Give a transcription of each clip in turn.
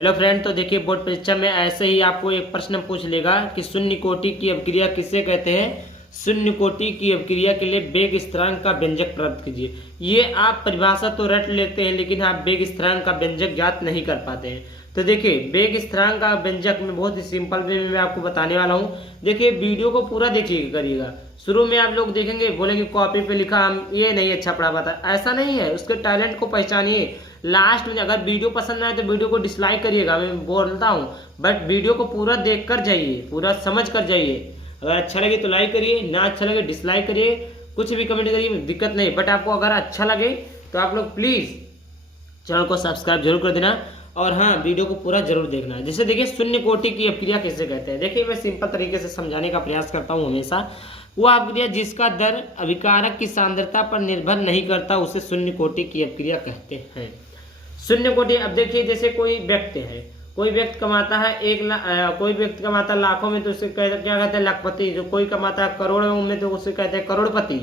Hello friend, तो देखिए board परीक्षा में ऐसे ही आपको एक प्रश्न पूछ लेगा कि शून्य कोटि की अपक्रिया किसे कहते हैं। शून्य कोटि की अपक्रिया के लिए वेग स्थिरांक का व्यंजक प्राप्त कीजिए। ये आप परिभाषा तो रट लेते हैं लेकिन आप वेग स्थिरांक का व्यंजक ज्ञात नहीं कर पाते हैं। तो देखिए वेग स्थिरांक का व्यंजक में बहुत ही सिंपल वे में मैं आपको बताने वाला हूँ। देखिए वीडियो को पूरा देखिए करिएगा। शुरू में आप लोग देखेंगे बोलेंगे कॉपी पे लिखा हम ये नहीं अच्छा पढ़ा पाता, ऐसा नहीं है। उसके टैलेंट को पहचानिए। लास्ट में अगर वीडियो पसंद आए तो वीडियो को डिसलाइक करिएगा, मैं बोलता हूँ, बट वीडियो को पूरा देख कर जाइए, पूरा समझ कर जाइए। अगर अच्छा लगे तो लाइक करिए, ना अच्छा लगे डिसलाइक करिए, कुछ भी कमेंट करिए, दिक्कत नहीं। बट आपको अगर अच्छा लगे तो आप लोग प्लीज़ चैनल को सब्सक्राइब जरूर कर देना और हाँ वीडियो को पूरा जरूर देखना। जैसे देखिए शून्य कोटि की अपक्रिया किसे कहते हैं। देखिए मैं सिंपल तरीके से समझाने का प्रयास करता हूँ हमेशा। वो अपक्रिया जिसका दर अभिकारक की सांद्रता पर निर्भर नहीं करता उसे शून्य कोटि की अपक्रिया कहते हैं। शून्य कोटि, अब देखिए जैसे कोई व्यक्ति है, कोई व्यक्ति कमाता है कोई व्यक्ति कमाता है लाखों में तो उसे क्या कहते हैं लाखपति। जो कोई कमाता है करोड़ों में तो उसे कहते हैं करोड़पति।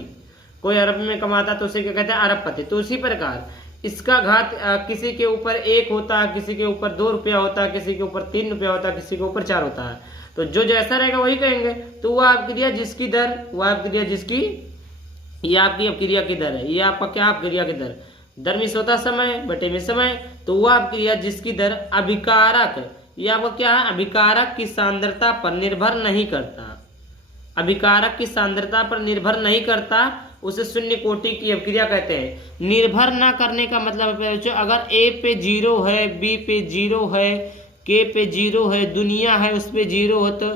कोई अरब में कमाता है तो उसे क्या कहते हैं अरबपति। तो उसी प्रकार इसका घात किसी के ऊपर 1 होता है, किसी के ऊपर 2 रुपया होता है, किसी के ऊपर 3 रुपया होता है, किसी के ऊपर 4 होता है। तो जो जैसा रहेगा वही कहेंगे। तो वह अपक्रिया जिसकी दर, वह अपक्रिया जिसकी, ये आपकी अपक्रिया की दर है। ये आपका क्या अपक्रिया की दर में होता समय बटे में समय। तो वह अपक्रिया जिसकी दर अभिकारक, ये आपका क्या है, अभिकारक की सांद्रता पर निर्भर नहीं करता, अभिकारक की सांद्रता पर निर्भर नहीं करता उसे शून्य कोटि की अपक्रिया कहते हैं। निर्भर ना करने का मतलब है अगर ए पे 0 है, बी पे 0 है, के पे 0 है, दुनिया है उस पे 0 हो, तो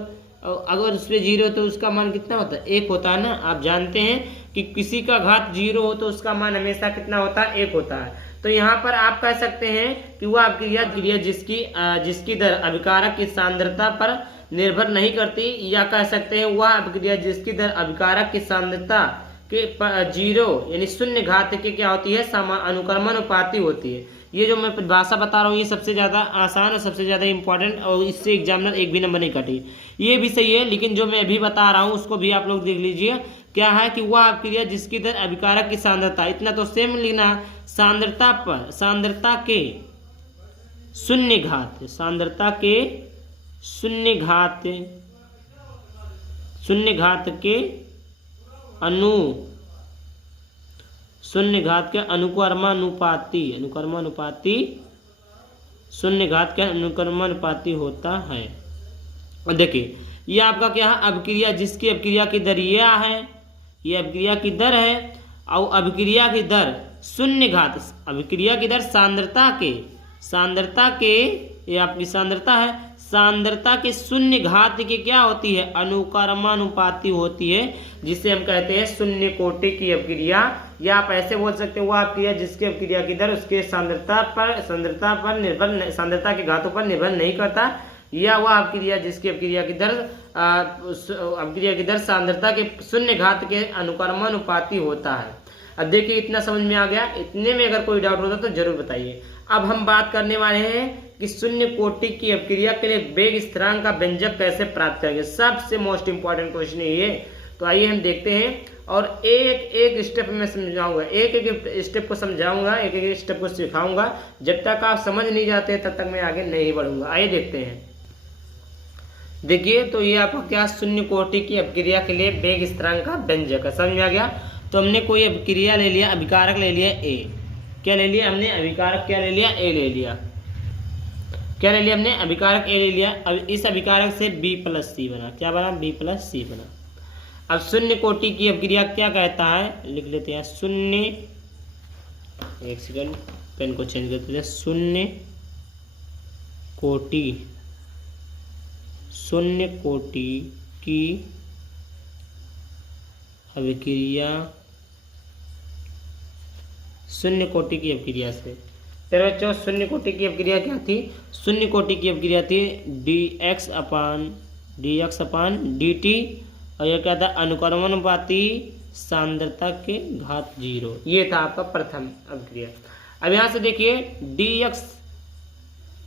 अगर उस पे 0 तो उसका मान कितना होता है, 1 होता है ना। आप जानते हैं कि किसी का घात 0 हो तो उसका मान हमेशा कितना होता है, 1 होता है। तो यहाँ पर आप कह सकते हैं कि वह अपक्रिया जिसकी दर अभिकारक की सांद्रता पर निर्भर नहीं करती, या कह सकते हैं वह अपक्रिया जिसकी दर अभिकारक की सांद्रता के 0 यानी शून्य घात के क्या होती है, अनुक्रमानुपाती होती है। ये जो मैं परिभाषा बता रहा हूँ ये सबसे ज़्यादा आसान और सबसे ज़्यादा इंपॉर्टेंट, और इससे एग्जामिनर एक भी नंबर नहीं काटी। ये भी सही है लेकिन जो मैं अभी बता रहा हूँ उसको भी आप लोग देख लीजिए। क्या है कि वह अपक्रिया जिसकी दर अभिकारक की सांद्रता, इतना तो सेम लिखना, सांद्रता पर, सांद्रता के शून्य घात, सांद्रता के शून्य घात के शून्य घात के अनुक्रमानुपाती शून्य घात के अनुक्रमानुपाती होता है। और देखिए ये आपका क्या है, अपक्रिया जिसकी अपक्रिया की दर यह है, ये अपक्रिया की दर है। और अपक्रिया की दर शून्य घात, अपक्रिया की दर सांद्रता के ये आपकी सांद्रता है, सांद्रता के शून्य घात के क्या होती है, अनुक्रमानुपाती होती है, जिसे हम कहते हैं शून्य कोटि की अपक्रिया। या आप ऐसे बोल सकते हैं वह अपक्रिया जिसकी अपक्रिया की दर उसके सांद्रता निर्भर, सांद्रता के घातों पर निर्भर नहीं करता, या वह अपक्रिया जिसकी अपक्रिया की दर सांद्रता के शून्य घात के अनुक्रमानुपाती होता है। अब देखिए इतना समझ में आ गया। इतने में अगर कोई डाउट होता तो जरूर बताइए। अब हम बात करने वाले हैं कि शून्य कोटि की अपक्रिया के लिए वेग स्थिरांक का व्यंजक कैसे प्राप्त करेंगे। सबसे मोस्ट इंपॉर्टेंट क्वेश्चन है ये। तो आइए हम देखते हैं और एक एक स्टेप में समझाऊंगा, एक एक स्टेप को समझाऊंगा, एक एक स्टेप को सिखाऊंगा। जब तक आप समझ नहीं जाते तब तक मैं आगे नहीं बढ़ूंगा। आइए देखते हैं। देखिए तो ये आपका क्या, शून्य कोटि की अपक्रिया के लिए वेग स्थिरांक का व्यंजक है। समझ में आ गया। तो हमने कोई अपक्रिया ले लिया, अभिकारक ले लिया ए, क्या ले लिया हमने, अभिकारक क्या ले लिया, ए ले लिया, क्या ले लिया हमने, अभिकारक ए ले लिया। अब इस अभिकारक से B+C बना, क्या बना, B+C बना। अब शून्य कोटि की अपक्रिया क्या कहता है, लिख लेते हैं शून्य, एक सेकंड पेन को चेंज कर देते हैं, शून्य कोटि की अभिक्रिया, शून्य कोटि की अपक्रिया से। फिर बच्चों शून्य कोटि की अपक्रिया क्या थी, शून्य कोटि की अपक्रिया थी dx अपान dt, और यह क्या था, अनुक्रमानुपाती सांद्रता के घात 0। ये था आपका प्रथम अपक्रिया। अब यहाँ से देखिए dx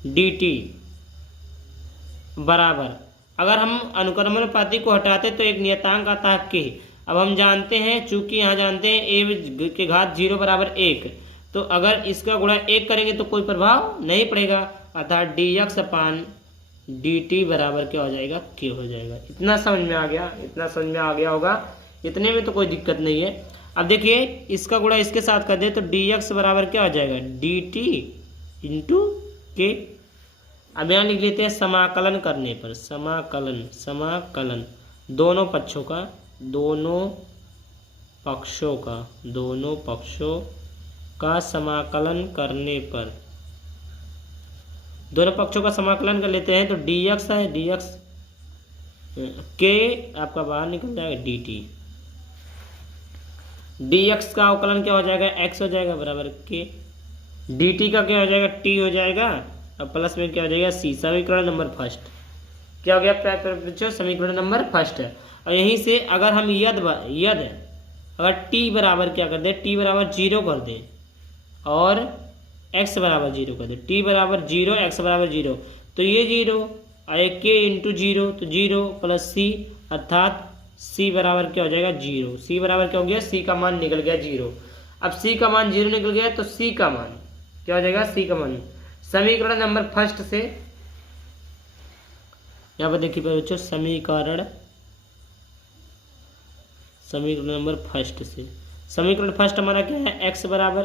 dt बराबर, अगर हम अनुक्रमानुपाती को हटाते तो एक नियतांक आता है k। अब हम जानते हैं, चूंकि यहाँ जानते हैं a के घात 0 बराबर 1, तो अगर इसका गुणा 1 करेंगे तो कोई प्रभाव नहीं पड़ेगा। अर्थात dx अपान dt बराबर क्या हो जाएगा, k हो जाएगा। इतना समझ में आ गया, इतना समझ में आ गया होगा, इतने में तो कोई दिक्कत नहीं है। अब देखिए इसका गुणा इसके साथ कर दे तो dx बराबर क्या हो जाएगा, dt इंटू के। अब यहाँ लिख लेते हैं समाकलन करने पर, समाकलन समाकलन दोनों पक्षों का, दोनों पक्षों का समाकलन करने पर, दोनों पक्षों का समाकलन कर लेते हैं तो dx है, dx के आपका बाहर निकल जाएगा dt, dx का अवकलन क्या हो जाएगा, x हो जाएगा बराबर के, dt का क्या हो जाएगा, t हो जाएगा, और प्लस में क्या हो जाएगा c। समीकरण नंबर फर्स्ट क्या हो गया, समीकरण नंबर फर्स्ट है। और यहीं से अगर हम यद अगर t बराबर क्या कर दे, t बराबर 0 कर दे और x बराबर 0 कर दे, t बराबर 0 x बराबर 0, तो ये 0 और एक k इंटू 0 तो 0 प्लस c, अर्थात c बराबर क्या हो जाएगा 0। c बराबर क्या हो गया, c का मान निकल गया 0। अब c का मान 0 निकल गया तो c का मान क्या हो जाएगा, c का मान समीकरण नंबर फर्स्ट से, यहाँ पर देखिए बच्चों समीकरण नंबर फर्स्ट से, समीकरण फर्स्ट हमारा क्या है, x बराबर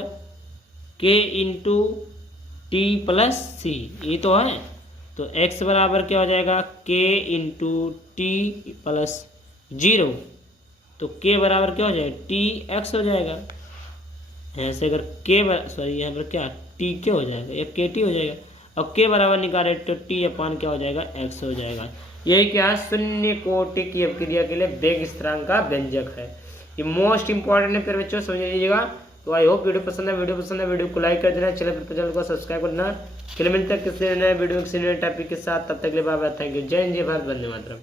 k इंटू टी प्लस सी, ये तो है। तो x बराबर क्या हो जाएगा, k इंटू टी प्लस 0, तो k बराबर क्या हो जाएगा, tx हो जाएगा। यहाँ से अगर यहाँ पर क्या tk हो जाएगा, या kt हो जाएगा, और k बराबर निकाले तो t अपान क्या हो जाएगा, x हो जाएगा। यही क्या है, शून्य कोटि की अपक्रिया के लिए वेग स्थिरांक का व्यंजक है। ये मोस्ट इंपॉर्टेंट है फिर बच्चों, समझ लीजिएगा। तो आई होप वीडियो पसंद है, वीडियो को लाइक कर देना, चैनल को सब्सक्राइब करना। फिर मिलते हैं किसी नए वीडियो किसी नए टॉपिक के साथ, तब तक के लिए बाय बाय, थैंक यू, जय हिंद, जय भारत, वंदे मातरम।